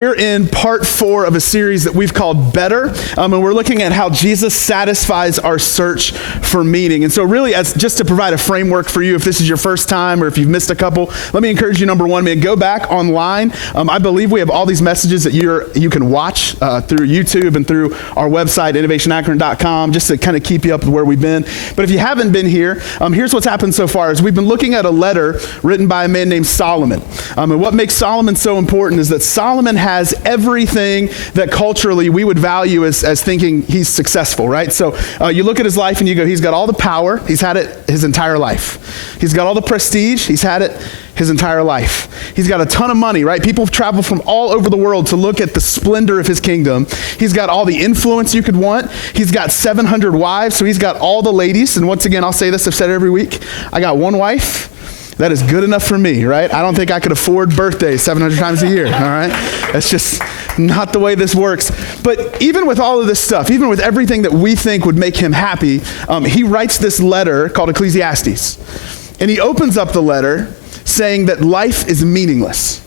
We're in part 4 of a series that we've called Better, and we're looking at how Jesus satisfies our search for meaning. And so really, as just to provide a framework for you, if this is your first time or if you've missed a couple, let me encourage you, number one, man, go back online. I believe we have all these messages that you can watch through YouTube and through our website, innovationakron.com, just to kind of keep you up with where we've been. But if you haven't been here, here's what's happened so far, is we've been looking at a letter written by a man named Solomon. And what makes Solomon so important is that Solomon has everything that culturally we would value as thinking he's successful, right? So you look at his life and you go, he's got all the power, he's had it his entire life. He's got all the prestige, he's had it his entire life. He's got a ton of money, right? People travel from all over the world to look at the splendor of his kingdom. He's got all the influence you could want. He's got 700 wives, so he's got all the ladies. And once again, I'll say this, I've said it every week, I got one wife. That is good enough for me, right? I don't think I could afford birthdays 700 times a year, all right? That's just not the way this works. But even with all of this stuff, even with everything that we think would make him happy, he writes this letter called Ecclesiastes. And he opens up the letter saying that life is meaningless.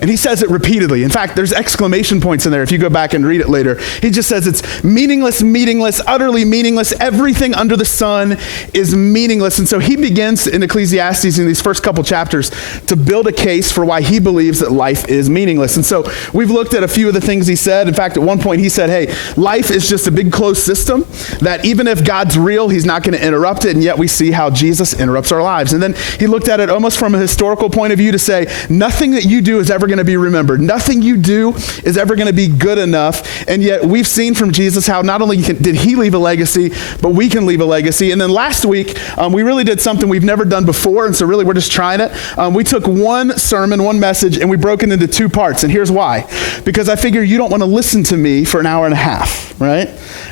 And he says it repeatedly. In fact, there's exclamation points in there if you go back and read it later. He just says it's meaningless, meaningless, utterly meaningless. Everything under the sun is meaningless. And so he begins in Ecclesiastes in these first couple chapters to build a case for why he believes that life is meaningless. And so we've looked at a few of the things he said. In fact, at one point he said, hey, life is just a big closed system that even if God's real, he's not going to interrupt it. And yet we see how Jesus interrupts our lives. And then he looked at it almost from a historical point of view to say, nothing that you do is ever going to be remembered. Nothing you do is ever going to be good enough. And yet we've seen from Jesus how not only did he leave a legacy, but we can leave a legacy. And then last week, we really did something we've never done before. And so really we're just trying it. We took one sermon, one message, and we broke it into two parts. And here's why. Because I figure you don't want to listen to me for an hour and a half, right?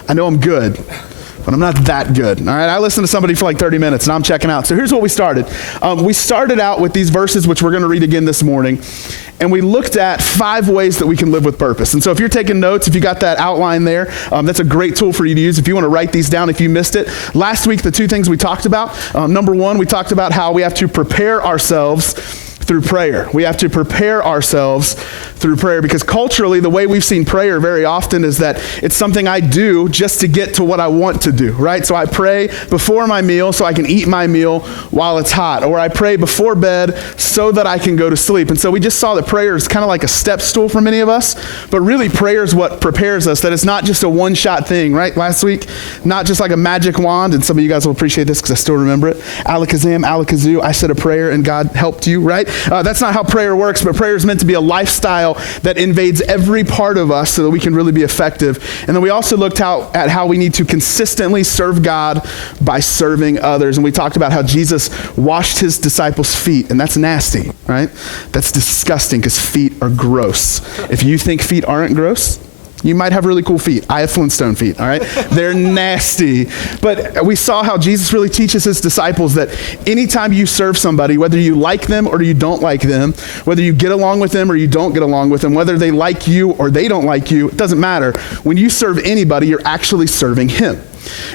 I know I'm good, but I'm not that good, all right? I listened to somebody for like 30 minutes and I'm checking out. So here's what we started. We started out with these verses, which we're going to read again this morning. And we looked at 5 ways that we can live with purpose. And so if you're taking notes, if you got that outline there, that's a great tool for you to use if you want to write these down if you missed it. Last week, the 2 things we talked about, number 1, we talked about how we have to prepare ourselves through prayer. We have to prepare ourselves through prayer because culturally, the way we've seen prayer very often is that it's something I do just to get to what I want to do, right? So I pray before my meal so I can eat my meal while it's hot, or I pray before bed so that I can go to sleep. And so we just saw that prayer is kind of like a step stool for many of us, but really prayer is what prepares us, that it's not just a one-shot thing, right? Last week, not just like a magic wand, and some of you guys will appreciate this because I still remember it. Alakazam, alakazoo, I said a prayer and God helped you, right? That's not how prayer works, but prayer is meant to be a lifestyle that invades every part of us so that we can really be effective. And then we also looked at how we need to consistently serve God by serving others. And we talked about how Jesus washed his disciples' feet, and that's nasty, right? That's disgusting because feet are gross. If you think feet aren't gross, you might have really cool feet. I have Flintstone feet, all right? They're nasty. But we saw how Jesus really teaches his disciples that anytime you serve somebody, whether you like them or you don't like them, whether you get along with them or you don't get along with them, whether they like you or they don't like you, it doesn't matter. When you serve anybody, you're actually serving him.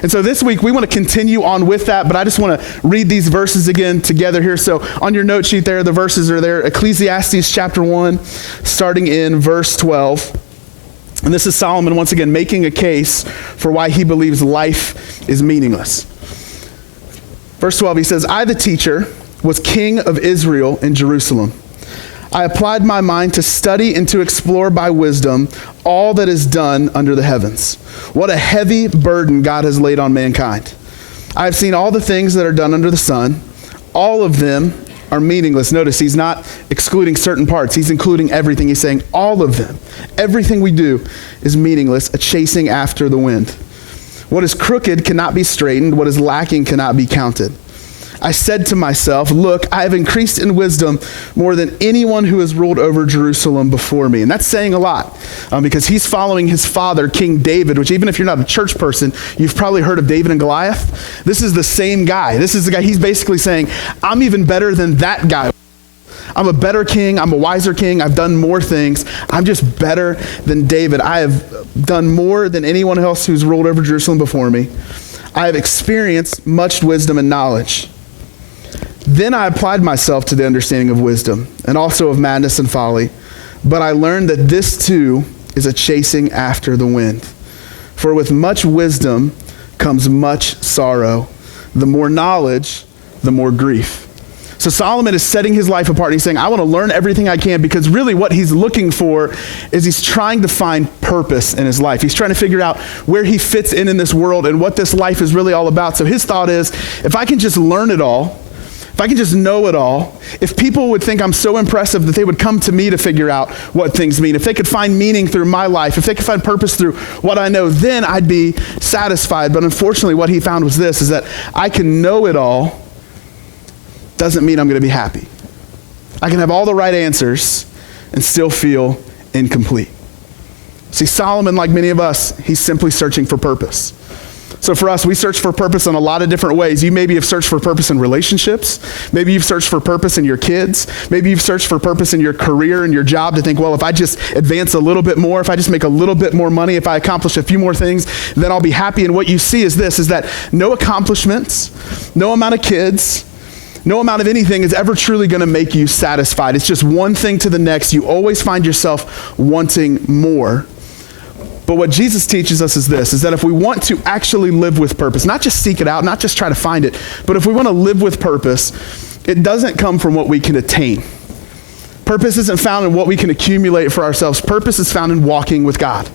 And so this week, we want to continue on with that, but I just want to read these verses again together here. So on your note sheet there, the verses are there. Ecclesiastes chapter 1, starting in verse 12. And this is Solomon, once again, making a case for why he believes life is meaningless. Verse 12, he says, I, the teacher, was king of Israel in Jerusalem. I applied my mind to study and to explore by wisdom all that is done under the heavens. What a heavy burden God has laid on mankind. I have seen all the things that are done under the sun. All of them are meaningless. Notice he's not excluding certain parts. He's including everything. He's saying all of them, everything we do is meaningless, a chasing after the wind. What is crooked cannot be straightened. What is lacking cannot be counted. I said to myself, look, I have increased in wisdom more than anyone who has ruled over Jerusalem before me. And that's saying a lot because he's following his father, King David, which even if you're not a church person, you've probably heard of David and Goliath. This is the same guy. This is the guy, he's basically saying, I'm even better than that guy. I'm a better king. I'm a wiser king. I've done more things. I'm just better than David. I have done more than anyone else who's ruled over Jerusalem before me. I have experienced much wisdom and knowledge. Then I applied myself to the understanding of wisdom and also of madness and folly. But I learned that this too is a chasing after the wind. For with much wisdom comes much sorrow. The more knowledge, the more grief. So Solomon is setting his life apart and he's saying, I want to learn everything I can, because really what he's looking for is he's trying to find purpose in his life. He's trying to figure out where he fits in this world and what this life is really all about. So his thought is, if I can just learn it all, if I can just know it all, if people would think I'm so impressive that they would come to me to figure out what things mean, if they could find meaning through my life, if they could find purpose through what I know, then I'd be satisfied. But unfortunately, what he found was this, is that I can know it all doesn't mean I'm going to be happy. I can have all the right answers and still feel incomplete. See, Solomon, like many of us, he's simply searching for purpose. So for us, we search for purpose in a lot of different ways. You maybe have searched for purpose in relationships. Maybe you've searched for purpose in your kids. Maybe you've searched for purpose in your career and your job to think, well, if I just advance a little bit more, if I just make a little bit more money, if I accomplish a few more things, then I'll be happy. And what you see is this, is that no accomplishments, no amount of kids, no amount of anything is ever truly going to make you satisfied. It's just one thing to the next. You always find yourself wanting more. But what Jesus teaches us is this, is that if we want to actually live with purpose, not just seek it out, not just try to find it, but if we want to live with purpose, it doesn't come from what we can attain. Purpose isn't found in what we can accumulate for ourselves. Purpose is found in walking with God.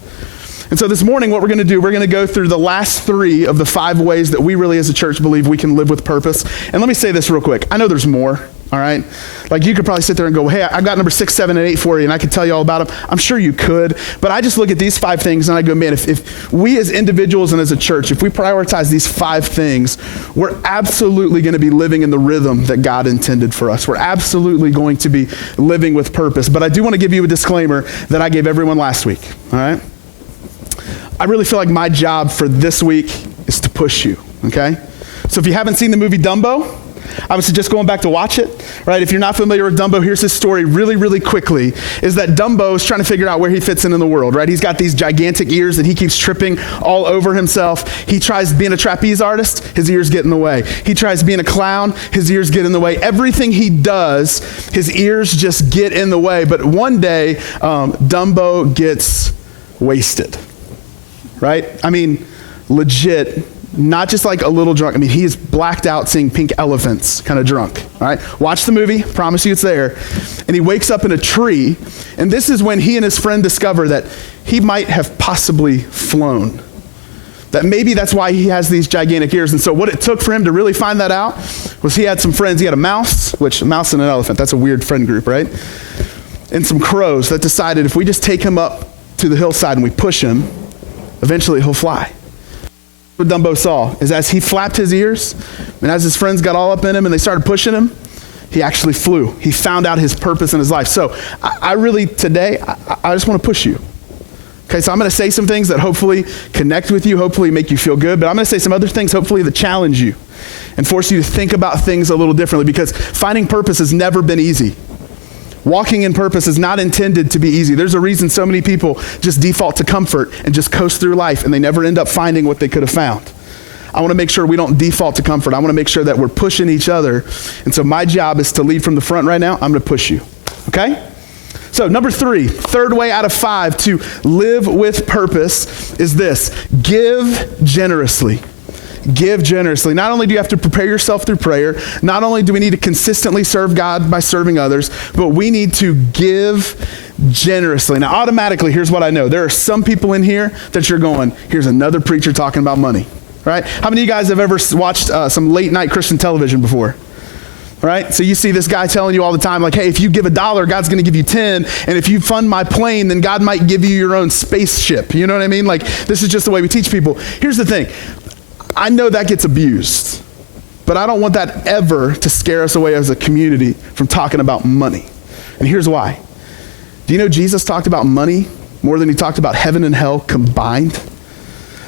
And so this morning, what we're going to do, we're going to go through the last 3 of the 5 ways that we really as a church believe we can live with purpose. And let me say this real quick. I know there's more, all right? Like you could probably sit there and go, hey, I've got number 6, 7, and 8 for you, and I could tell you all about them. I'm sure you could, but I just look at these 5 things and I go, man, if we as individuals and as a church, if we prioritize these 5 things, we're absolutely going to be living in the rhythm that God intended for us. We're absolutely going to be living with purpose. But I do want to give you a disclaimer that I gave everyone last week, all right? I really feel like my job for this week is to push you, okay? So if you haven't seen the movie Dumbo, I would suggest going back to watch it, right? If you're not familiar with Dumbo, here's his story really, really quickly, is that Dumbo is trying to figure out where he fits in the world, right? He's got these gigantic ears that he keeps tripping all over himself. He tries being a trapeze artist, his ears get in the way. He tries being a clown, his ears get in the way. Everything he does, his ears just get in the way. But one day, Dumbo gets wasted. Right? I mean, legit, not just like a little drunk. I mean, he is blacked out seeing pink elephants, kind of drunk. All right? Watch the movie. Promise you it's there. And he wakes up in a tree. And this is when he and his friend discover that he might have possibly flown. That maybe that's why he has these gigantic ears. And so what it took for him to really find that out was he had some friends. He had a mouse, which a mouse and an elephant, that's a weird friend group, right? And some crows that decided if we just take him up to the hillside and we push him, eventually he'll fly. What Dumbo saw is as he flapped his ears and as his friends got all up in him and they started pushing him, he actually flew. He found out his purpose in his life. So I really, today, I just want to push you. Okay, so I'm going to say some things that hopefully connect with you, hopefully make you feel good, but I'm going to say some other things hopefully that challenge you and force you to think about things a little differently, because finding purpose has never been easy. Walking in purpose is not intended to be easy. There's a reason so many people just default to comfort and just coast through life and they never end up finding what they could have found. I want to make sure we don't default to comfort. I want to make sure that we're pushing each other. And so my job is to lead from the front right now. I'm going to push you. Okay? So number 3, third way out of 5 to live with purpose is this: give generously. Give generously. Not only do you have to prepare yourself through prayer, not only do we need to consistently serve God by serving others, but we need to give generously. Now, automatically, here's what I know. There are some people in here that you're going, here's another preacher talking about money, right? How many of you guys have ever watched some late night Christian television before? Right? So you see this guy telling you all the time, like, hey, if you give $1, God's going to give you 10. And if you fund my plane, then God might give you your own spaceship. You know what I mean? Like, this is just the way we teach people. Here's the thing. I know that gets abused, but I don't want that ever to scare us away as a community from talking about money. And here's why. Do you know Jesus talked about money more than he talked about heaven and hell combined?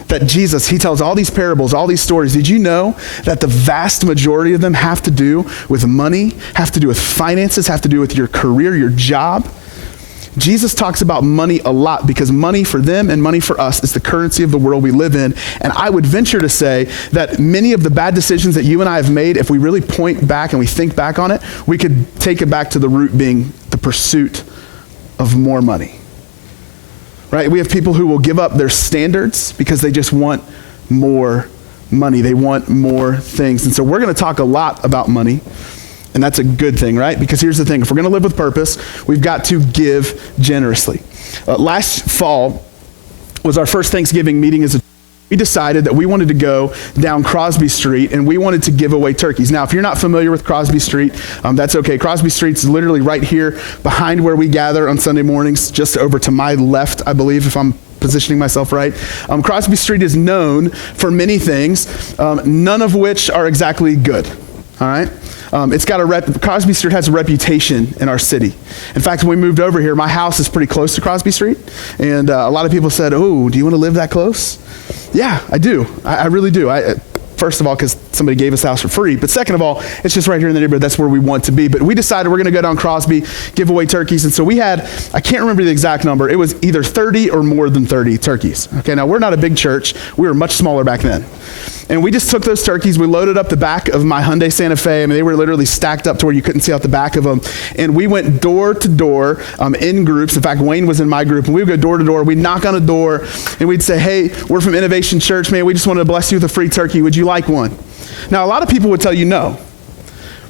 That Jesus, he tells all these parables, all these stories. Did you know that the vast majority of them have to do with money, have to do with finances, have to do with your career, your job? Jesus talks about money a lot because money for them and money for us is the currency of the world we live in. And I would venture to say that many of the bad decisions that you and I have made, if we really point back and we think back on it, we could take it back to the root being the pursuit of more money. Right? We have people who will give up their standards because they just want more money. They want more things. And so we're going to talk a lot about money, and that's a good thing, right? Because here's the thing. If we're going to live with purpose, we've got to give generously. Last fall was our first Thanksgiving meeting as a we decided that we wanted to go down Crosby Street and we wanted to give away turkeys. Now, if you're not familiar with Crosby Street, that's okay. Crosby Street's literally right here behind where we gather on Sunday mornings, just over to my left, I believe, if I'm positioning myself right. Crosby Street is known for many things, none of which are exactly good, all right? It's got Crosby Street has a reputation in our city. In fact, when we moved over here, my house is pretty close to Crosby Street. And a lot of people said, oh, do you want to live that close? Yeah, I do. I really do. First of all, because somebody gave us the house for free. But second of all, it's just right here in the neighborhood. That's where we want to be. But we decided we're going to go down Crosby, give away turkeys. And so we had, I can't remember the exact number. It was either 30 or more than 30 turkeys. Okay, now we're not a big church. We were much smaller back then. And we just took those turkeys, we loaded up the back of my Hyundai Santa Fe. I mean, they were literally stacked up to where you couldn't see out the back of them. And we went door to door in groups. In fact, Wayne was in my group, and we would go door to door. We'd knock on a door, and we'd say, hey, we're from Innovation Church, man. We just want to bless you with a free turkey. Would you like one? Now, a lot of people would tell you no.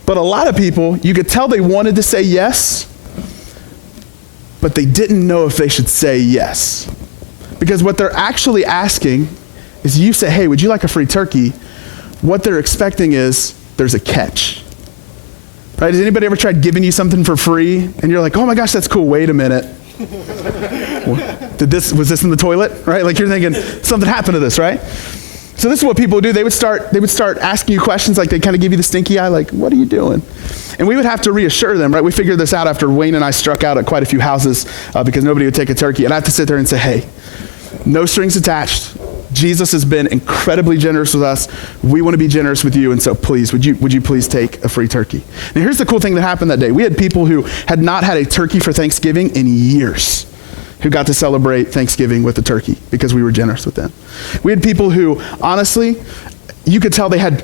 But a lot of people, you could tell they wanted to say yes, but they didn't know if they should say yes. Because what they're actually asking is you say, hey, would you like a free turkey? What they're expecting is there's a catch. Right? Has anybody ever tried giving you something for free? And you're like, oh my gosh, that's cool. Wait a minute. Was this in the toilet? Right? Like you're thinking something happened to this, right? So this is what people do. They would start asking you questions, like they kind of give you the stinky eye, like, what are you doing? And we would have to reassure them, right? We figured this out after Wayne and I struck out at quite a few houses because nobody would take a turkey. And I have to sit there and say, hey, no strings attached. Jesus has been incredibly generous with us. We want to be generous with you, and so please, would you please take a free turkey? Now here's the cool thing that happened that day. We had people who had not had a turkey for Thanksgiving in years who got to celebrate Thanksgiving with a turkey because we were generous with them. We had people who, honestly, you could tell they had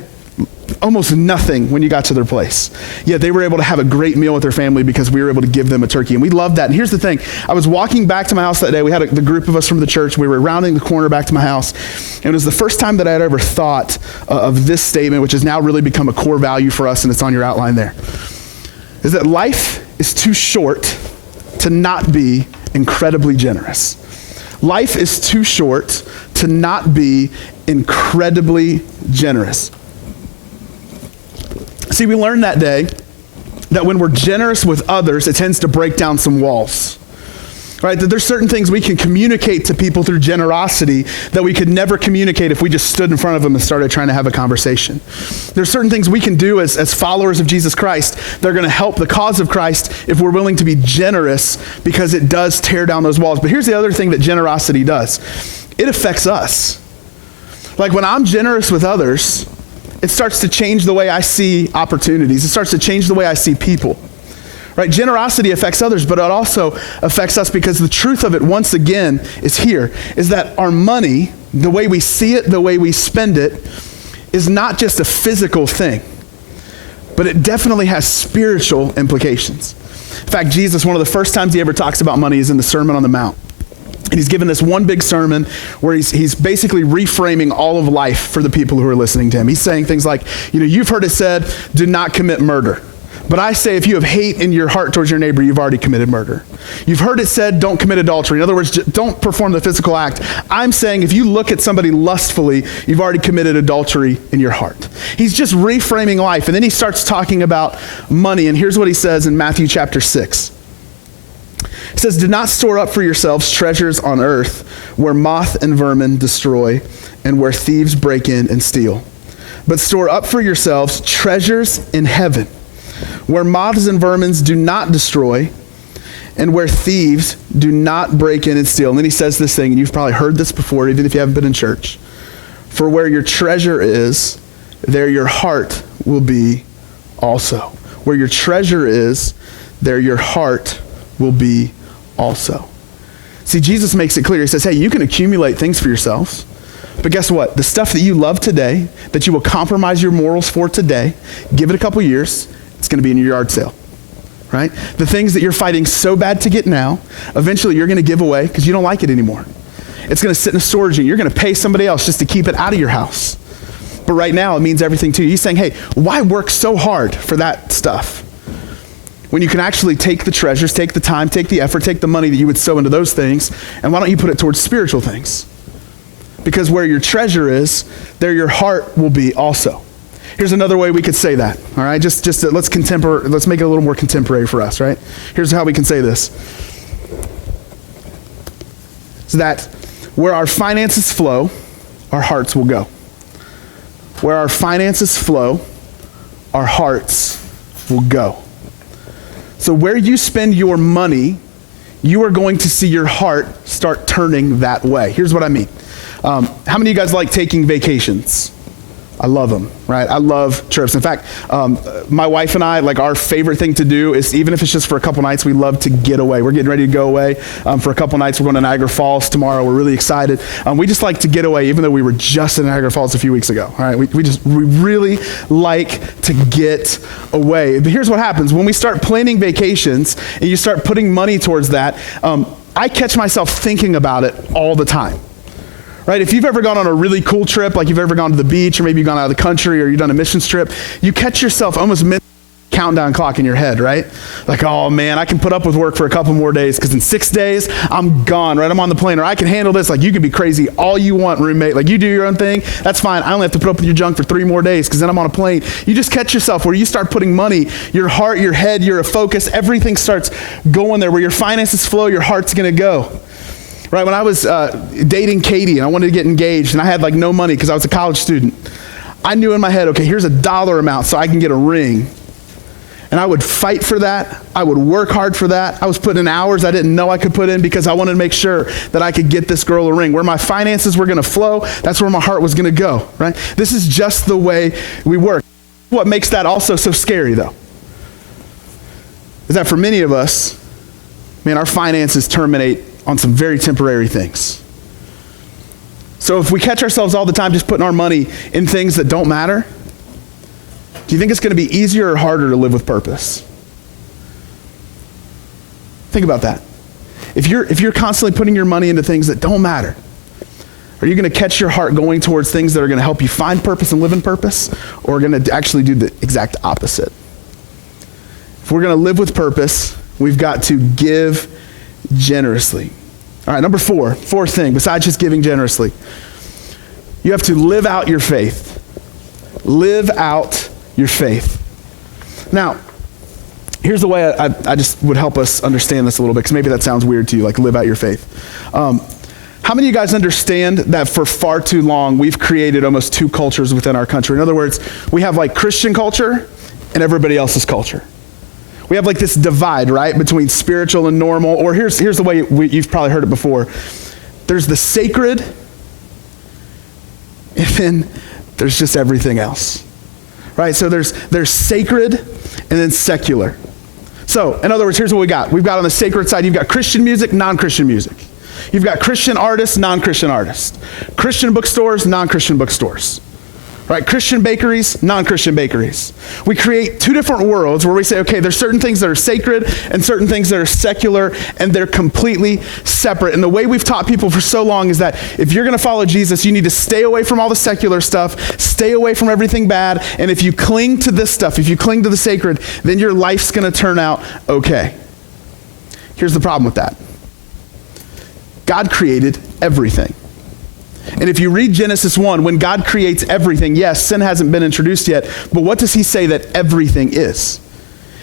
almost nothing when you got to their place. Yet they were able to have a great meal with their family because we were able to give them a turkey. And we loved that. And here's the thing. I was walking back to my house that day. We had the group of us from the church. We were rounding the corner back to my house. And it was the first time that I had ever thought of this statement, which has now really become a core value for us, and it's on your outline there, is that life is too short to not be incredibly generous. Life is too short to not be incredibly generous. See, we learned that day that when we're generous with others, it tends to break down some walls, right? That there's certain things we can communicate to people through generosity that we could never communicate if we just stood in front of them and started trying to have a conversation. There's certain things we can do as followers of Jesus Christ that are going to help the cause of Christ if we're willing to be generous, because it does tear down those walls. But here's the other thing that generosity does. It affects us. Like when I'm generous with others, it starts to change the way I see opportunities. It starts to change the way I see people. Right? Generosity affects others, but it also affects us because the truth of it, once again, is here, is that our money, the way we see it, the way we spend it, is not just a physical thing, but it definitely has spiritual implications. In fact, Jesus, one of the first times he ever talks about money is in the Sermon on the Mount. And he's given this one big sermon where he's basically reframing all of life for the people who are listening to him. He's saying things like, you've heard it said, do not commit murder. But I say, if you have hate in your heart towards your neighbor, you've already committed murder. You've heard it said, don't commit adultery. In other words, don't perform the physical act. I'm saying, if you look at somebody lustfully, you've already committed adultery in your heart. He's just reframing life. And then he starts talking about money. And here's what he says in Matthew chapter 6. He says, do not store up for yourselves treasures on earth where moth and vermin destroy and where thieves break in and steal. But store up for yourselves treasures in heaven where moths and vermin do not destroy and where thieves do not break in and steal. And then he says this thing, and you've probably heard this before, even if you haven't been in church. For where your treasure is, there your heart will be also. Where your treasure is, there your heart will be also. See, Jesus makes it clear. He says, hey, you can accumulate things for yourselves, but guess what? The stuff that you love today, that you will compromise your morals for today, give it a couple years, it's going to be in your yard sale. right? The things that you're fighting so bad to get now, eventually you're going to give away because you don't like it anymore. It's going to sit in a storage unit. You're going to pay somebody else just to keep it out of your house. But right now it means everything to you. He's saying, hey, why work so hard for that stuff when you can actually take the treasures, take the time, take the effort, take the money that you would sow into those things, and why don't you put it towards spiritual things? Because where your treasure is, there your heart will be also. Here's another way we could say that, all right? Let's make it a little more contemporary for us, right? Here's how we can say this. It's that where our finances flow, our hearts will go. Where our finances flow, our hearts will go. So where you spend your money, you are going to see your heart start turning that way. Here's what I mean. How many of you guys like taking vacations? I love them, right? I love trips. In fact, my wife and I, like our favorite thing to do is, even if it's just for a couple nights, we love to get away. We're getting ready to go away for a couple nights. We're going to Niagara Falls tomorrow. We're really excited. We just like to get away, even though we were just in Niagara Falls a few weeks ago. All right, we really like to get away. But here's what happens when we start planning vacations and you start putting money towards that. I catch myself thinking about it all the time. Right? If you've ever gone on a really cool trip, like you've ever gone to the beach, or maybe you've gone out of the country, or you've done a missions trip, you catch yourself almost countdown clock in your head, right? Like, oh man, I can put up with work for a couple more days because in 6 days, I'm gone, right? I'm on the plane, or I can handle this. Like, you can be crazy all you want, roommate. Like, you do your own thing, that's fine. I only have to put up with your junk for 3 more days because then I'm on a plane. You just catch yourself where you start putting money, your heart, your head, your focus, everything starts going there. Where your finances flow, your heart's gonna go. Right, when I was dating Katie and I wanted to get engaged and I had like no money because I was a college student, I knew in my head, okay, here's a dollar amount so I can get a ring. And I would fight for that. I would work hard for that. I was putting in hours I didn't know I could put in because I wanted to make sure that I could get this girl a ring. Where my finances were gonna flow, that's where my heart was gonna go, right? This is just the way we work. What makes that also so scary though, is that for many of us, man, our finances terminate on some very temporary things. So if we catch ourselves all the time just putting our money in things that don't matter, do you think it's going to be easier or harder to live with purpose? Think about that. If you're constantly putting your money into things that don't matter, are you going to catch your heart going towards things that are going to help you find purpose and live in purpose, or are going to actually do the exact opposite? If we're going to live with purpose, we've got to give generously. All right, number fourth thing, besides just giving generously, you have to live out your faith. Live out your faith. Now, here's the way I just would help us understand this a little bit, because maybe that sounds weird to you, like live out your faith. How many of you guys understand that for far too long, we've created almost 2 cultures within our country? In other words, we have like Christian culture and everybody else's culture. We have like this divide, right, between spiritual and normal. Or here's the way you've probably heard it before. There's the sacred, and then there's just everything else, right? So there's sacred and then secular. So in other words, here's what we got. We've got on the sacred side, you've got Christian music, non-Christian music. You've got Christian artists, non-Christian artists. Christian bookstores, non-Christian bookstores. Right? Christian bakeries, non-Christian bakeries. We create 2 different worlds where we say, okay, there's certain things that are sacred and certain things that are secular, and they're completely separate. And the way we've taught people for so long is that if you're going to follow Jesus, you need to stay away from all the secular stuff, stay away from everything bad, and if you cling to this stuff, if you cling to the sacred, then your life's going to turn out okay. Here's the problem with that. God created everything. And if you read Genesis 1, when God creates everything, yes, sin hasn't been introduced yet, but what does he say that everything is?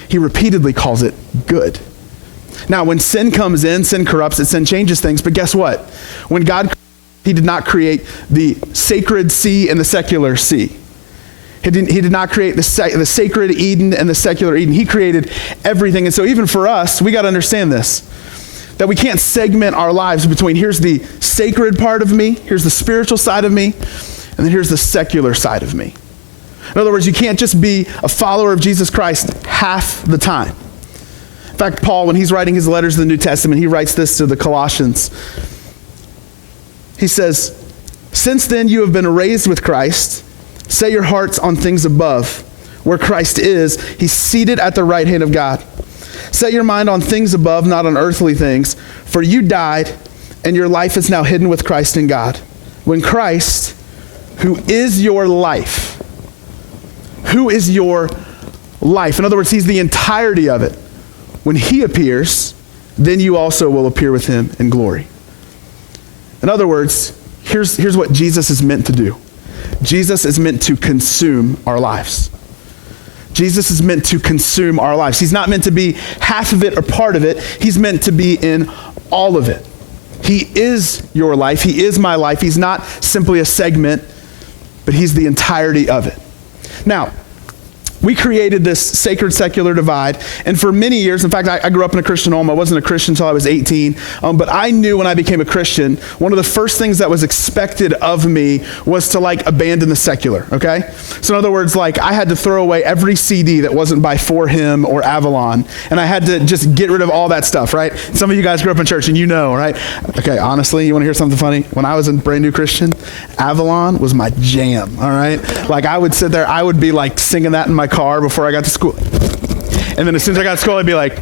He repeatedly calls it good. Now, when sin comes in, sin corrupts it, sin changes things, but guess what? When God, he did not create the sacred sea and the secular sea. He did not create the sacred Eden and the secular Eden. He created everything. And so even for us, we got to understand this, that we can't segment our lives between here's the sacred part of me, here's the spiritual side of me, and then here's the secular side of me. In other words, you can't just be a follower of Jesus Christ half the time. In fact, Paul, when he's writing his letters to the New Testament, he writes this to the Colossians. He says, "Since then you have been raised with Christ, set your hearts on things above, where Christ is. He's seated at the right hand of God. Set your mind on things above, not on earthly things. For you died, and your life is now hidden with Christ in God. When Christ, who is your life, in other words, he's the entirety of it. When he appears, then you also will appear with him in glory. In other words, here's what Jesus is meant to do. Jesus is meant to consume our lives. Jesus is meant to consume our lives. He's not meant to be half of it or part of it. He's meant to be in all of it. He is your life. He is my life. He's not simply a segment, but he's the entirety of it. Now, we created this sacred secular divide, and for many years, in fact, I grew up in a Christian home. I wasn't a Christian until I was 18, but I knew when I became a Christian, one of the first things that was expected of me was to abandon the secular, okay? So in other words, I had to throw away every CD that wasn't by For Him or Avalon, and I had to just get rid of all that stuff, right? Some of you guys grew up in church and you know, right? Okay, honestly, you want to hear something funny? When I was a brand new Christian, Avalon was my jam, all right? I would sit there, I would be singing that in my car before I got to school. And then as soon as I got to school, I'd be like,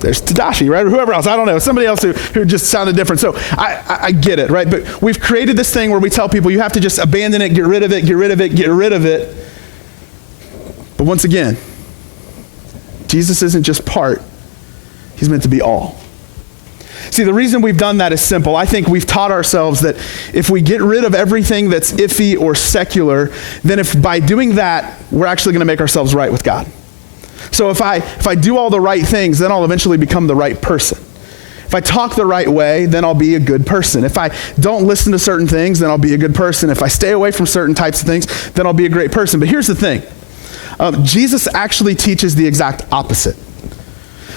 there's Tadashi, right? Or whoever else, I don't know, somebody else who just sounded different. So I get it, right? But we've created this thing where we tell people you have to just abandon it, get rid of it, get rid of it, get rid of it. But once again, Jesus isn't just part, he's meant to be all. See, the reason we've done that is simple. I think we've taught ourselves that if we get rid of everything that's iffy or secular, then if by doing that, we're actually going to make ourselves right with God. So if I do all the right things, then I'll eventually become the right person. If I talk the right way, then I'll be a good person. If I don't listen to certain things, then I'll be a good person. If I stay away from certain types of things, then I'll be a great person. But here's the thing. Jesus actually teaches the exact opposite.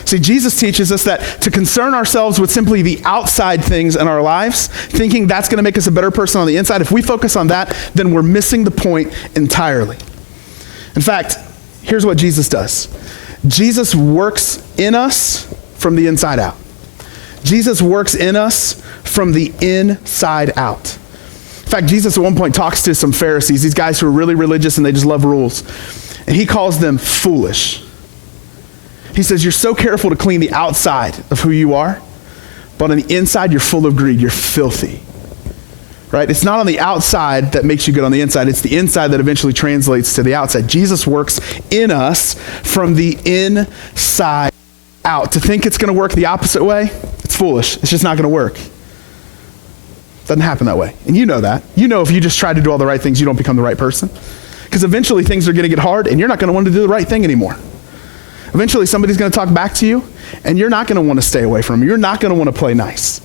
See, Jesus teaches us that to concern ourselves with simply the outside things in our lives, thinking that's going to make us a better person on the inside, if we focus on that, then we're missing the point entirely. In fact, here's what Jesus does. Jesus works in us from the inside out. Jesus works in us from the inside out. In fact, Jesus at one point talks to some Pharisees, these guys who are really religious and they just love rules, and he calls them foolish. He says, you're so careful to clean the outside of who you are, but on the inside, you're full of greed. You're filthy, right? It's not on the outside that makes you good on the inside. It's the inside that eventually translates to the outside. Jesus works in us from the inside out. To think it's going to work the opposite way, it's foolish. It's just not going to work. It doesn't happen that way. And you know that. You know if you just try to do all the right things, you don't become the right person. Because eventually things are going to get hard and you're not going to want to do the right thing anymore. Eventually somebody's going to talk back to you and you're not going to want to stay away from them. You're not going to want to play nice.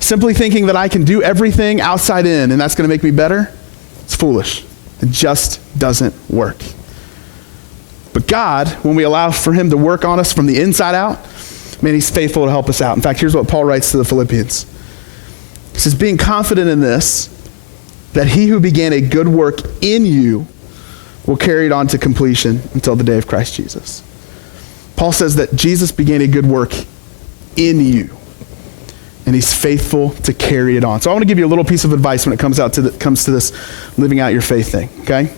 Simply thinking that I can do everything outside in and that's going to make me better, it's foolish. It just doesn't work. But God, when we allow for him to work on us from the inside out, man, he's faithful to help us out. In fact, here's what Paul writes to the Philippians. He says, being confident in this, that he who began a good work in you will carry it on to completion until the day of Christ Jesus. Paul says that Jesus began a good work in you, and he's faithful to carry it on. So I want to give you a little piece of advice when it comes to this living out your faith thing, okay?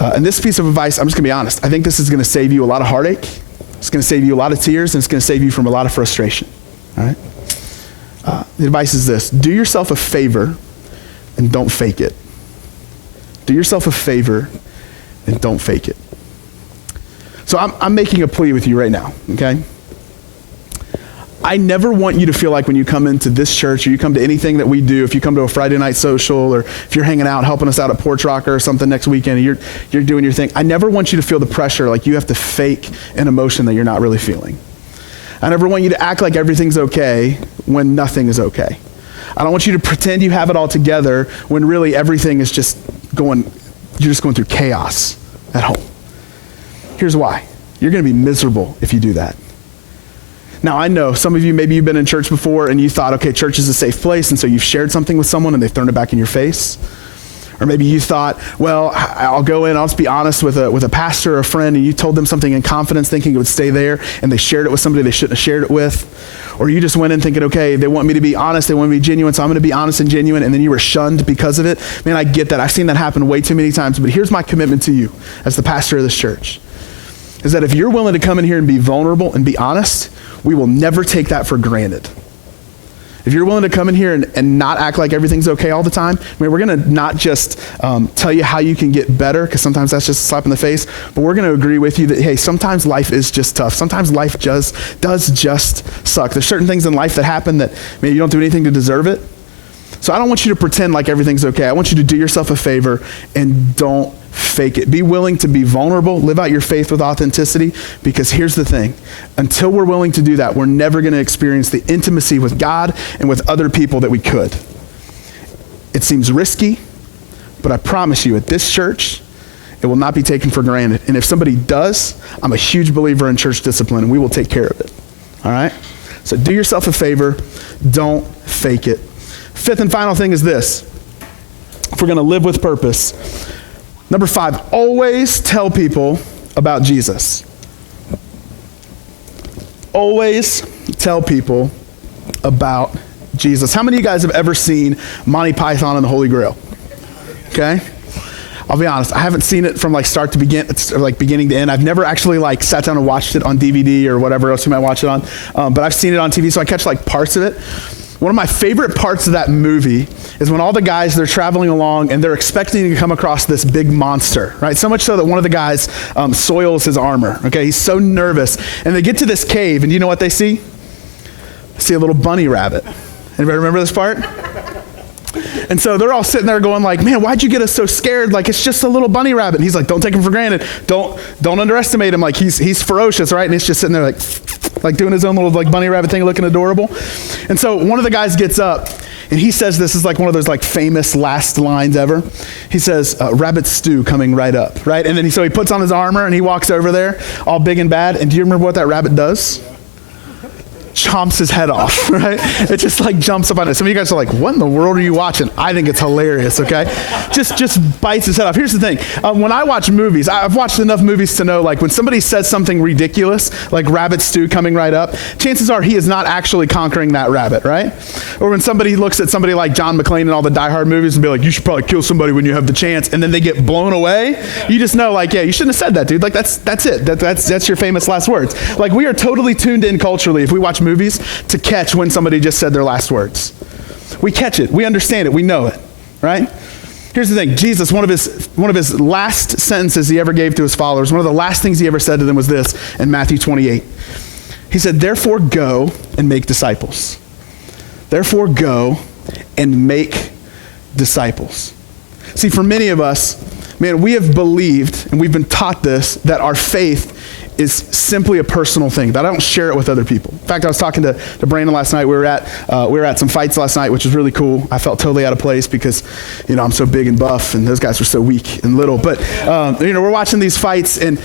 And this piece of advice, I'm just going to be honest, I think this is going to save you a lot of heartache, it's going to save you a lot of tears, and it's going to save you from a lot of frustration, all right? The advice is this: do yourself a favor and don't fake it. Do yourself a favor and don't fake it. So I'm making a plea with you right now, okay? I never want you to feel like when you come into this church or you come to anything that we do, if you come to a Friday night social or if you're hanging out, helping us out at Porch Rocker or something next weekend and you're doing your thing, I never want you to feel the pressure like you have to fake an emotion that you're not really feeling. I never want you to act like everything's okay when nothing is okay. I don't want you to pretend you have it all together when really everything is just you're just going through chaos at home. Here's why. You're going to be miserable if you do that. Now, I know some of you, maybe you've been in church before and you thought, okay, church is a safe place, and so you've shared something with someone and they've thrown it back in your face. Or maybe you thought, well, I'll go in, I'll just be honest with a pastor or a friend, and you told them something in confidence thinking it would stay there, and they shared it with somebody they shouldn't have shared it with. Or you just went in thinking, okay, they want me to be honest, they want me to be genuine, so I'm going to be honest and genuine, and then you were shunned because of it. Man, I get that. I've seen that happen way too many times, but here's my commitment to you as the pastor of this church. is that if you're willing to come in here and be vulnerable and be honest, we will never take that for granted. If you're willing to come in here and not act like everything's okay all the time, I mean, we're going to not just tell you how you can get better, because sometimes that's just a slap in the face, but we're going to agree with you that, hey, sometimes life is just tough. Sometimes life does just suck. There's certain things in life that happen that maybe you don't do anything to deserve it. So I don't want you to pretend like everything's okay. I want you to do yourself a favor and don't fake it. Be willing to be vulnerable, live out your faith with authenticity, because here's the thing. Until we're willing to do that, we're never going to experience the intimacy with God and with other people that we could. It seems risky, but I promise you at this church, it will not be taken for granted. And if somebody does, I'm a huge believer in church discipline, and we will take care of it. All right? So do yourself a favor. Don't fake it. Fifth and final thing is this. If we're going to live with purpose, number 5, always tell people about Jesus. Always tell people about Jesus. How many of you guys have ever seen Monty Python and the Holy Grail? Okay? I'll be honest, I haven't seen it from like start to begin, like beginning to end. I've never actually like sat down and watched it on DVD or whatever else you might watch it on, but I've seen it on TV, so I catch like parts of it. One of my favorite parts of that movie is when all the guys, they're traveling along and they're expecting to come across this big monster, right? So much so that one of the guys soils his armor, okay? He's so nervous. And they get to this cave, and you know what they see? They see a little bunny rabbit. Anybody remember this part? And so they're all sitting there going like, man, why'd you get us so scared? Like, it's just a little bunny rabbit. And he's like, don't take him for granted. Don't underestimate him. Like, he's ferocious, right? And he's just sitting there like doing his own little like bunny rabbit thing, looking adorable. And so one of the guys gets up and he says, this is like one of those like famous last lines ever. He says, rabbit stew coming right up, right? And then so he puts on his armor and he walks over there all big and bad. And do you remember what that rabbit does? Chomps his head off, right? It just like jumps up on it. Some of you guys are like, what in the world are you watching? I think it's hilarious, okay? Just bites his head off. Here's the thing. When I watch movies, I've watched enough movies to know like when somebody says something ridiculous, like rabbit stew coming right up, chances are he is not actually conquering that rabbit, right? Or when somebody looks at somebody like John McClane in all the Die Hard movies and be like, you should probably kill somebody when you have the chance, and then they get blown away, you just know like, yeah, you shouldn't have said that, dude. Like that's it. That's your famous last words. Like we are totally tuned in culturally if we watch movies to catch when somebody just said their last words. We catch it. We understand it. We know it, right? Here's the thing. Jesus, one of his last sentences he ever gave to his followers, one of the last things he ever said to them was this in Matthew 28. He said, therefore go and make disciples. Therefore go and make disciples. See, for many of us, man, we have believed, and we've been taught this, that our faith is simply a personal thing, that I don't share it with other people. In fact, I was talking to Brandon last night. We were at some fights last night, which was really cool. I felt totally out of place because, you know, I'm so big and buff, and those guys were so weak and little. But, you know, we're watching these fights, and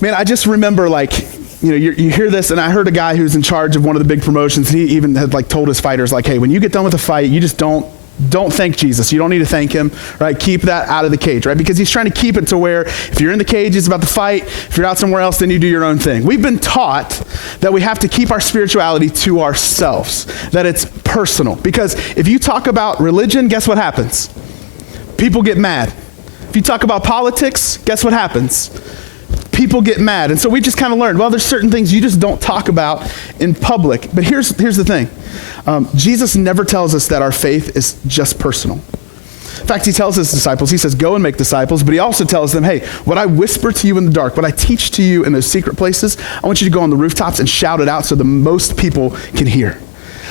man, I just remember like, you know, you hear this, and I heard a guy who's in charge of one of the big promotions, and he even had like told his fighters like, hey, when you get done with a fight, you just don't thank Jesus. You don't need to thank him, right? Keep that out of the cage, right? Because he's trying to keep it to where if you're in the cage, it's about the fight. If you're out somewhere else, then you do your own thing. We've been taught that we have to keep our spirituality to ourselves, that it's personal. Because if you talk about religion, guess what happens? People get mad. If you talk about politics, guess what happens? People get mad. And so we just kind of learned, well, there's certain things you just don't talk about in public. But here's the thing. Jesus never tells us that our faith is just personal. In fact, he tells his disciples, he says, go and make disciples, but he also tells them, hey, what I whisper to you in the dark, what I teach to you in those secret places, I want you to go on the rooftops and shout it out so the most people can hear.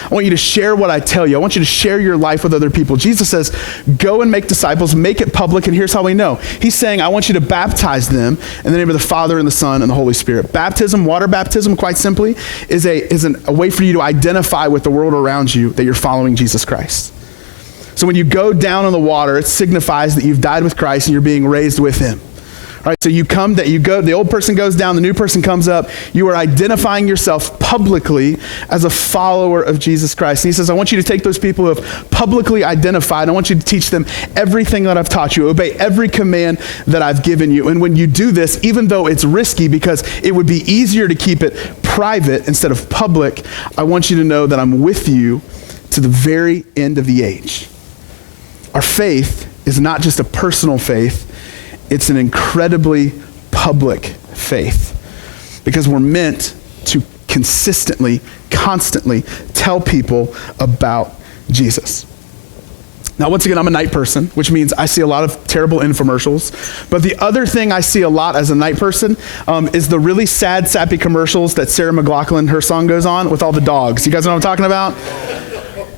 I want you to share what I tell you. I want you to share your life with other people. Jesus says, go and make disciples, make it public, and here's how we know. He's saying, I want you to baptize them in the name of the Father and the Son and the Holy Spirit. Baptism, water baptism, quite simply, is a way for you to identify with the world around you that you're following Jesus Christ. So when you go down in the water, it signifies that you've died with Christ and you're being raised with him. All right, so the old person goes down, the new person comes up. You are identifying yourself publicly as a follower of Jesus Christ. And he says, I want you to take those people who have publicly identified. I want you to teach them everything that I've taught you. Obey every command that I've given you. And when you do this, even though it's risky because it would be easier to keep it private instead of public, I want you to know that I'm with you to the very end of the age. Our faith is not just a personal faith. It's an incredibly public faith. because we're meant to consistently, constantly tell people about Jesus. Now, once again, I'm a night person, which means I see a lot of terrible infomercials. But the other thing I see a lot as a night person is the really sad, sappy commercials that Sarah McLachlan, her song goes on with all the dogs. You guys know what I'm talking about?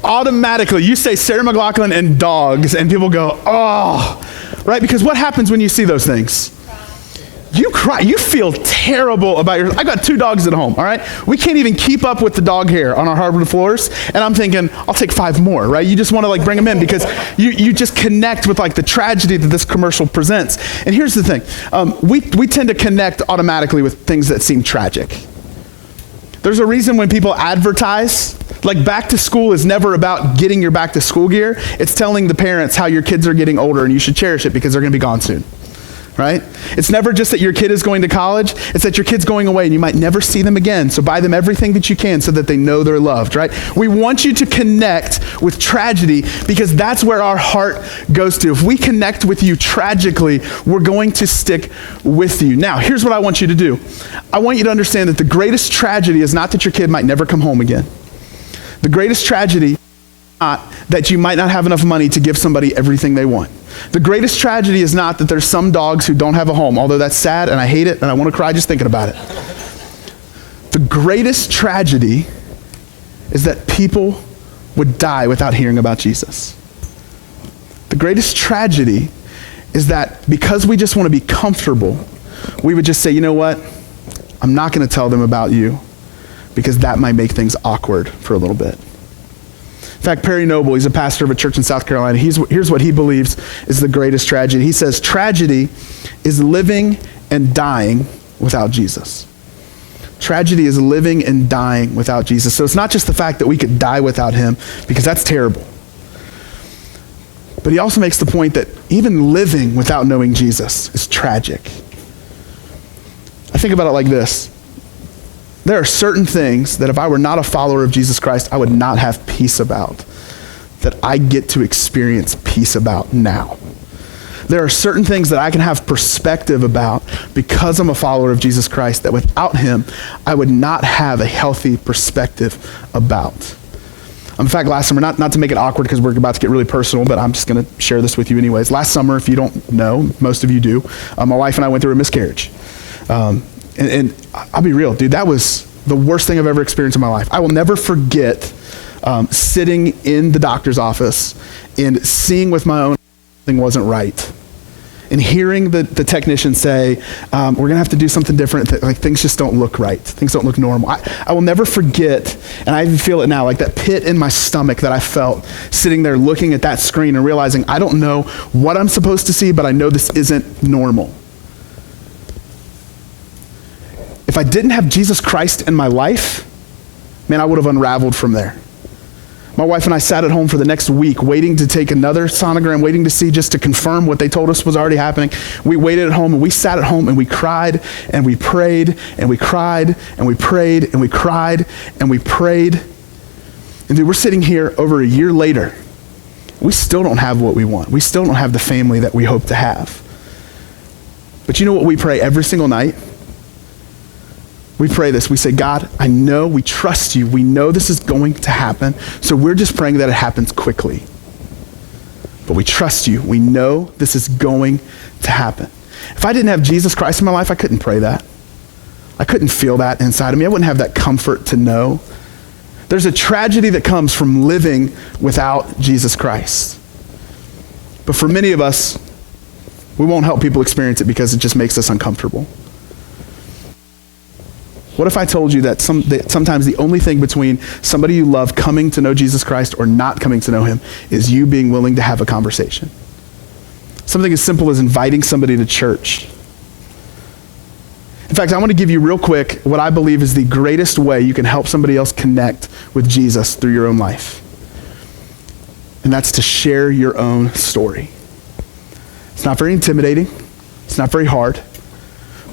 Automatically, you say Sarah McLachlan and dogs, and people go, oh, right? Because what happens when you see those things? You cry, you feel terrible about I got 2 dogs at home, all right? We can't even keep up with the dog hair on our hardwood floors, and I'm thinking, I'll take 5 more, right? You just want to bring them in because you just connect with the tragedy that this commercial presents. And here's the thing, we tend to connect automatically with things that seem tragic. There's a reason when people advertise, back to school is never about getting your back to school gear. It's telling the parents how your kids are getting older and you should cherish it because they're going to be gone soon. Right? It's never just that your kid is going to college, it's that your kid's going away and you might never see them again. So buy them everything that you can so that they know they're loved, right? We want you to connect with tragedy because that's where our heart goes to. If we connect with you tragically, we're going to stick with you. Now, here's what I want you to do. I want you to understand that the greatest tragedy is not that your kid might never come home again. The greatest tragedy is not that you might not have enough money to give somebody everything they want. The greatest tragedy is not that there's some dogs who don't have a home, although that's sad and I hate it and I want to cry just thinking about it. The greatest tragedy is that people would die without hearing about Jesus. The greatest tragedy is that because we just want to be comfortable, we would just say, you know what? I'm not going to tell them about you because that might make things awkward for a little bit. In fact, Perry Noble, he's a pastor of a church in South Carolina. Here's what he believes is the greatest tragedy. He says, tragedy is living and dying without Jesus. Tragedy is living and dying without Jesus. So it's not just the fact that we could die without him, because that's terrible. But he also makes the point that even living without knowing Jesus is tragic. I think about it like this. There are certain things that if I were not a follower of Jesus Christ, I would not have peace about, that I get to experience peace about now. There are certain things that I can have perspective about because I'm a follower of Jesus Christ that without him, I would not have a healthy perspective about. In fact, last summer, not to make it awkward because we're about to get really personal, but I'm just going to share this with you anyways. Last summer, if you don't know, most of you do, my wife and I went through a miscarriage. And I'll be real, dude, that was the worst thing I've ever experienced in my life. I will never forget sitting in the doctor's office and seeing with my own thing wasn't right. And hearing the technician say, we're going to have to do something different. Things just don't look right. Things don't look normal. I will never forget, and I even feel it now, that pit in my stomach that I felt sitting there looking at that screen and realizing I don't know what I'm supposed to see, but I know this isn't normal. If I didn't have Jesus Christ in my life, man, I would have unraveled from there. My wife and I sat at home for the next week waiting to take another sonogram, waiting to see just to confirm what they told us was already happening. We waited at home and we sat at home and we cried and we prayed and we cried and we prayed and we cried and we prayed. And dude, we're sitting here over a year later. We still don't have what we want. We still don't have the family that we hope to have. But you know what we pray every single night? We pray this. We say, God, I know we trust you. We know this is going to happen. So we're just praying that it happens quickly. But we trust you. We know this is going to happen. If I didn't have Jesus Christ in my life, I couldn't pray that. I couldn't feel that inside of me. I wouldn't have that comfort to know. There's a tragedy that comes from living without Jesus Christ. But for many of us, we won't help people experience it because it just makes us uncomfortable. What if I told you that sometimes the only thing between somebody you love coming to know Jesus Christ or not coming to know him is you being willing to have a conversation? Something as simple as inviting somebody to church. In fact, I want to give you real quick what I believe is the greatest way you can help somebody else connect with Jesus through your own life. And that's to share your own story. It's not very intimidating. It's not very hard.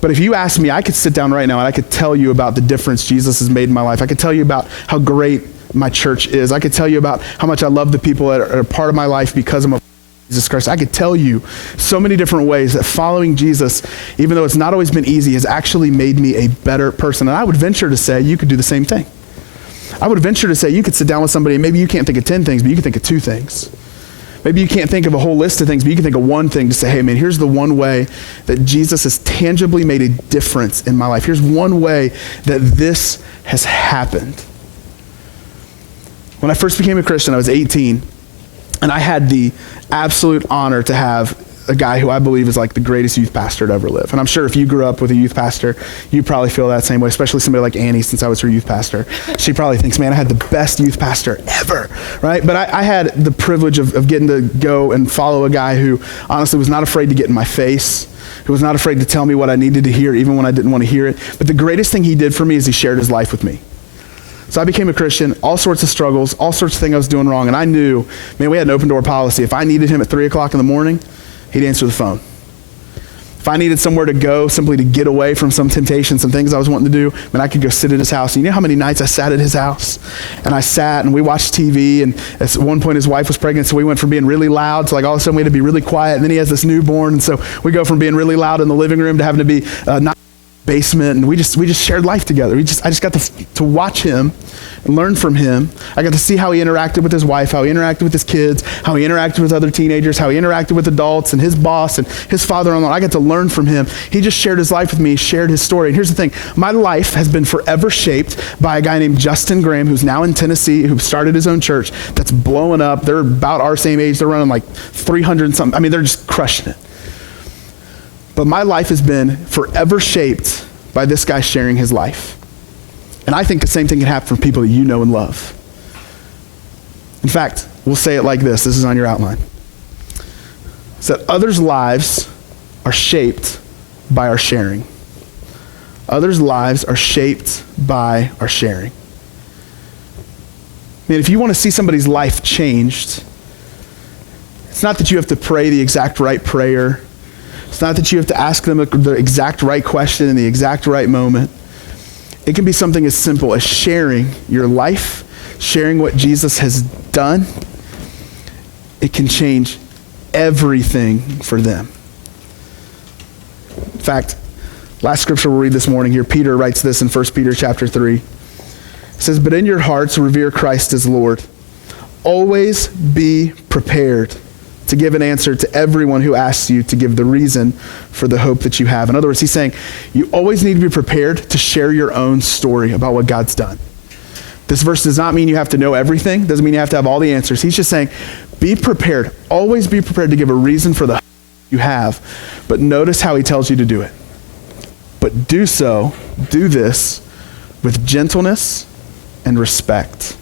But if you ask me, I could sit down right now and I could tell you about the difference Jesus has made in my life. I could tell you about how great my church is. I could tell you about how much I love the people that are part of my life because I'm a Jesus Christ. I could tell you so many different ways that following Jesus, even though it's not always been easy, has actually made me a better person. And I would venture to say you could do the same thing. I would venture to say you could sit down with somebody and maybe you can't think of 10 things, but you can think of 2 things. Maybe you can't think of a whole list of things, but you can think of one thing to say, hey man, here's the one way that Jesus has tangibly made a difference in my life. Here's one way that this has happened. When I first became a Christian, I was 18, and I had the absolute honor to have a guy who I believe is like the greatest youth pastor to ever live. And I'm sure if you grew up with a youth pastor, you probably feel that same way, especially somebody like Annie, since I was her youth pastor. She probably thinks, man, I had the best youth pastor ever, right? But I had the privilege of getting to go and follow a guy who honestly was not afraid to get in my face, who was not afraid to tell me what I needed to hear, even when I didn't want to hear it. But the greatest thing he did for me is he shared his life with me. So I became a Christian, all sorts of struggles, all sorts of things I was doing wrong. And I knew, man, we had an open door policy. If I needed him at 3 o'clock in the morning, he'd answer the phone. If I needed somewhere to go simply to get away from some temptation, some things I was wanting to do, man, I could go sit at his house. And you know how many nights I sat at his house? And I sat and we watched TV, and at one point his wife was pregnant, so we went from being really loud to like all of a sudden we had to be really quiet. And then he has this newborn, and so we go from being really loud in the living room to having to be not basement, and we just shared life together. I just got to watch him and learn from him. I got to see how he interacted with his wife, how he interacted with his kids, how he interacted with other teenagers, how he interacted with adults and his boss and his father-in-law. I got to learn from him. He just shared his life with me, shared his story. And here's the thing, my life has been forever shaped by a guy named Justin Graham, who's now in Tennessee, who started his own church that's blowing up. They're about our same age. They're running like 300 and something. I mean, they're just crushing it. But my life has been forever shaped by this guy sharing his life. And I think the same thing can happen for people that you know and love. In fact, we'll say it like this. This is on your outline. It's that others' lives are shaped by our sharing. Others' lives are shaped by our sharing. Man, if you want to see somebody's life changed, it's not that you have to pray the exact right prayer. It's not that you have to ask them the exact right question in the exact right moment. It can be something as simple as sharing your life, sharing what Jesus has done. It can change everything for them. In fact, last scripture we'll read this morning here, Peter writes this in 1 Peter chapter 3. It says, "But in your hearts revere Christ as Lord. Always be prepared to give an answer to everyone who asks you to give the reason for the hope that you have." In other words, he's saying you always need to be prepared to share your own story about what God's done. This verse does not mean you have to know everything. Doesn't mean you have to have all the answers. He's just saying, be prepared. Always be prepared to give a reason for the hope you have. But notice how he tells you to do it. But do this with gentleness and respect.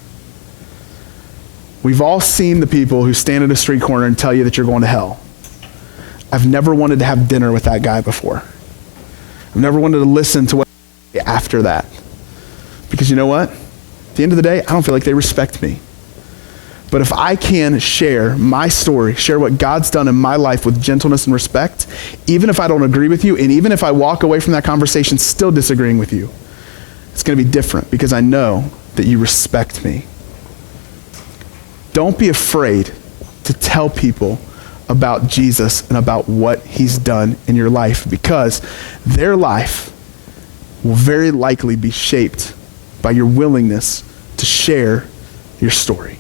We've all seen the people who stand at a street corner and tell you that you're going to hell. I've never wanted to have dinner with that guy before. I've never wanted to listen to what they say after that. Because you know what? At the end of the day, I don't feel like they respect me. But if I can share my story, share what God's done in my life with gentleness and respect, even if I don't agree with you, and even if I walk away from that conversation still disagreeing with you, it's going to be different because I know that you respect me. Don't be afraid to tell people about Jesus and about what he's done in your life, because their life will very likely be shaped by your willingness to share your story.